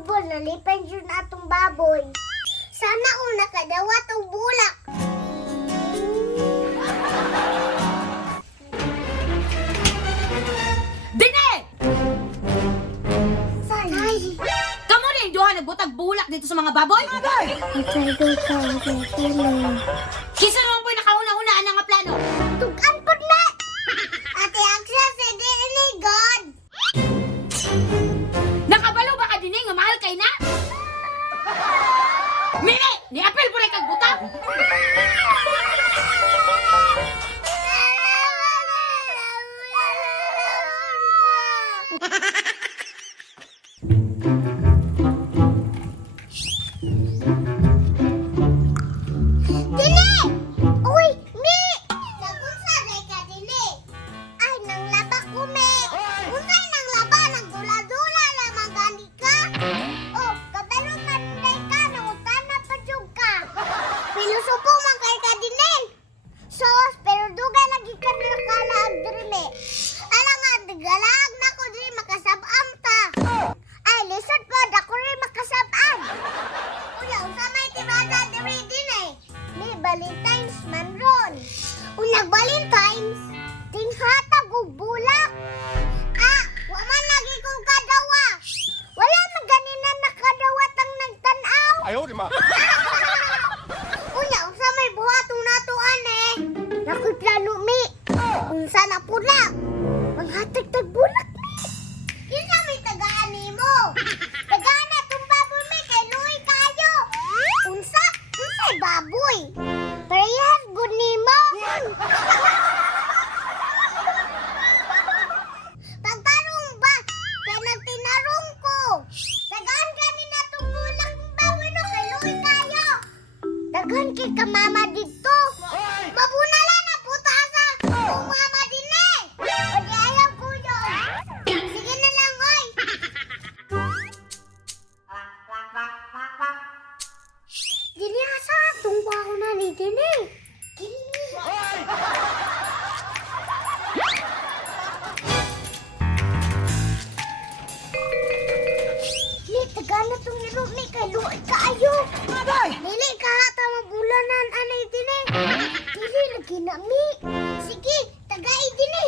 surbol, nalipay yun na atong baboy. Sana una kadawa tong bulak. Deany! Ay! Kamu rin, duha nagbutag bulak dito sa mga baboy? Matay ko ka, Kisa naman po'y nakauna-unaan na nga plano. tugan po na! Ate Aksa, si Deany, God! Nakabalo ba ka din nga mahal kay na? Mili! Ni apel po rin kagbutang! Dini! Uy, Mi! Nagunsa day ka, Dini? Ay, nang laba ko, Mi! Unsay nang laba? Nagdula-dula lamang gani ka? Oh, kabalo man day ka, nangutana pa jud ka. Pilusupo man kay ka, Dini! Sos, pero dugay lagi ka nakalaag diri, Mi. Ala nga, galag na ko diri, makasabam ta. Ay, lisod po, ako rin makasabam. Kuya, unsa may tibada diri, Dini? May Balentayns man ron. Unang Balentayns, tinghatag og bulak. Ah, wa man lagi kong kadawa. Wala man ganina nakadawat ang nagtanaw. 哎呦我的妈！ Unya, unsa may buhatong natuan eh. Nakoy plano, Mi. Unsa na pula? Manghatag tag bulak, Mi. Kinsa may tagaan nimo? Tagaan na tong baboy, Mi, kay luoy kayo. Unsa? Unsay baboy? Parehas gud nimo. Pagtarong ba? Kay nagtinarong ko. Tagaan kanina tong bulak ng baboy no, kay luoy kayo. Daghan kay ka mama dito. Mabunala na puta sa mama din eh. O di ayaw ko yun. Sige na lang, oy. Dini asa atong baho na ni Dini. Ni tagana tong iro ni kay luoy kaayo. Baboy! Dili ka hata mabulanan anay Dini. Dili lagi na, Mi. Sige, tagay Dini.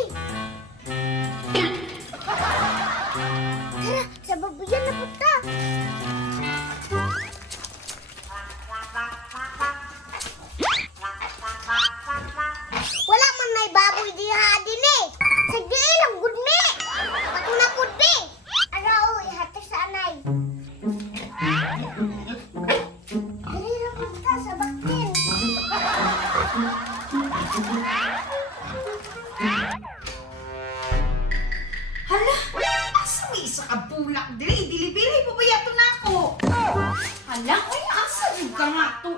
Tara, sa babuyan na punta. Wala man may baboy diha Dini. Sige lang gud, Mi. Ako na pud, Mi. Araw, ihati sa anay. Dili ra punta sa baktin. Hala! Asa may isa ka bulak dili? Dili-bili po ba yato na ako? Hala! Uy, asa yung ka nga to?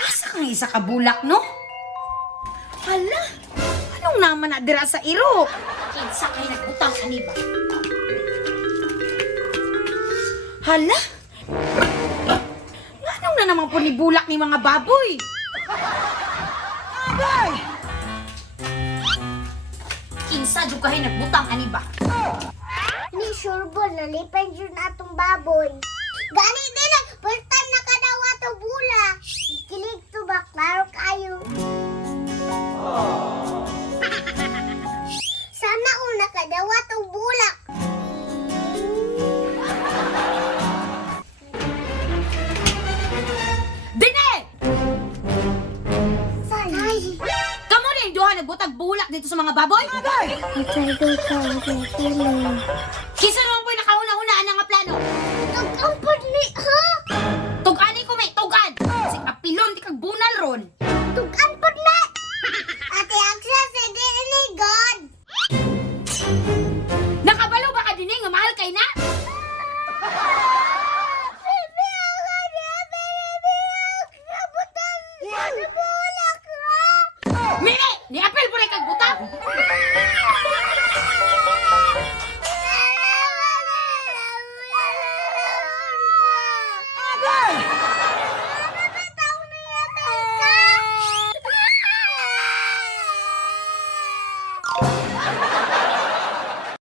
Asa kang isa ka bulak, no? Hala! Anong naman na dira sa iro? Kinsa kayo nagbutang kaniba? Hala! Anong na naman po ni bulak ni mga baboy? Baboy! Kinsa jud kayo nagbutang kaniba? Ni surbol, nalipay yun na atong baboy. Gani din ang first time na kadawa to bula. Kilig to ba, klaro kayo. Sana una kadawa to bulak. Deany! Ay! Kamu rin, duha nagbutag bulak dito sa mga baboy? Matay ko ka,